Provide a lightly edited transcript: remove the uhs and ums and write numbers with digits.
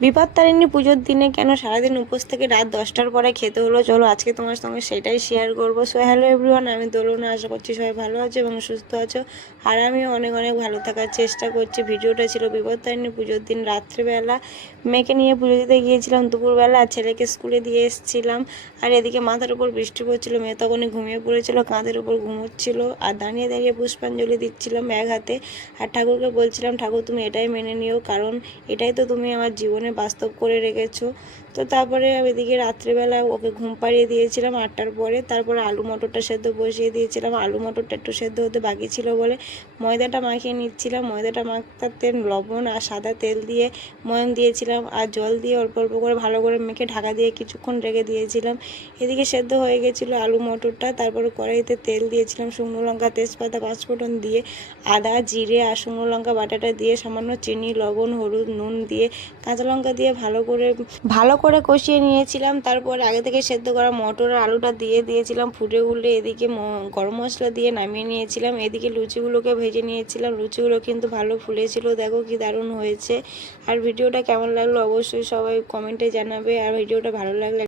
বিপত্তারিণী পুজোর দিনে কেন সারাদিন উপোস থেকে রাত 10টার পরে খেতে হলো, চলো আজকে তোমার সঙ্গে সেটাই শেয়ার করবো। সো হ্যালো এভরিওয়ান, আমি দোলনা। আশা করছি সবাই ভালো আছো এবং সুস্থ আছো, আর আমিও অনেক অনেক ভালো থাকার চেষ্টা করছি। ভিডিওটা ছিল বিপত্তারিণী পুজোর দিন রাত্রিবেলা মেয়েকে নিয়ে পুজো দিতে গিয়েছিলাম দুপুরবেলা, আর ছেলেকে স্কুলে দিয়ে এসেছিলাম। আর এদিকে মাথার উপর বৃষ্টি পড়ছিল, মেয়ে তখনই ঘুমিয়ে পড়েছিল, কাঁধের উপর ঘুমোচ্ছিল, আর দাঁড়িয়ে দাঁড়িয়ে পুষ্পাঞ্জলি দিচ্ছিলাম এক হাতে। আর ঠাকুরকে বলছিলাম, ঠাকুর তুমি এটাই মেনে নিও, কারণ এটাই তো তুমি আমার জীবনে বাস্তব করে রেখেছো। তো তারপরে এদিকে রাত্রিবেলা ওকে ঘুম পাড়িয়ে দিয়েছিলাম 8টার পরে। তারপরে আলু মটরটা সেদ্ধ বসিয়ে দিয়েছিলাম। আলু মটরটা একটু সেদ্ধ হতে বাকি ছিল বলে ময়দাটা মাখিয়ে নিচ্ছিলাম। ময়দাটা মাখাতে লবণ আর সাদা তেল দিয়ে ময়াম দিয়েছিলাম, আর জল দিয়ে অল্প অল্প করে ভালো করে মেখে ঢাকা দিয়ে কিছুক্ষণ রেখে দিয়েছিলাম। এদিকে সেদ্ধ হয়ে গেছিলো আলু মটরটা। তারপরে কড়াইতে তেল দিয়েছিলাম, শুকনো লঙ্কা, তেজপাতা, পাঁচফোড়ন দিয়ে আদা, জিরে আর শুকনো লঙ্কা বাটাটা দিয়ে সামান্য চিনি, লবণ, হলুদ, নুন দিয়ে কাঁচা লঙ্কা দিয়ে ভালো করে কষিয়ে নিয়েছিলাম। তারপর আগে থেকে সেদ্ধ করা মটর আর আলুটা দিয়ে দিয়েছিলাম, ফুটে উঠলে এদিকে গরম মশলা দিয়ে নামিয়ে নিয়েছিলাম। এদিকে লুচিগুলোকে ভেজে নিয়েছিলাম, লুচিগুলো কিন্তু ভালো ফুলেছিল, দেখো কি দারুণ হয়েছে। আর ভিডিওটা কেমন লাগলো অবশ্যই সবাই কমেন্টে জানাবে, আর ভিডিওটা ভালো লাগলে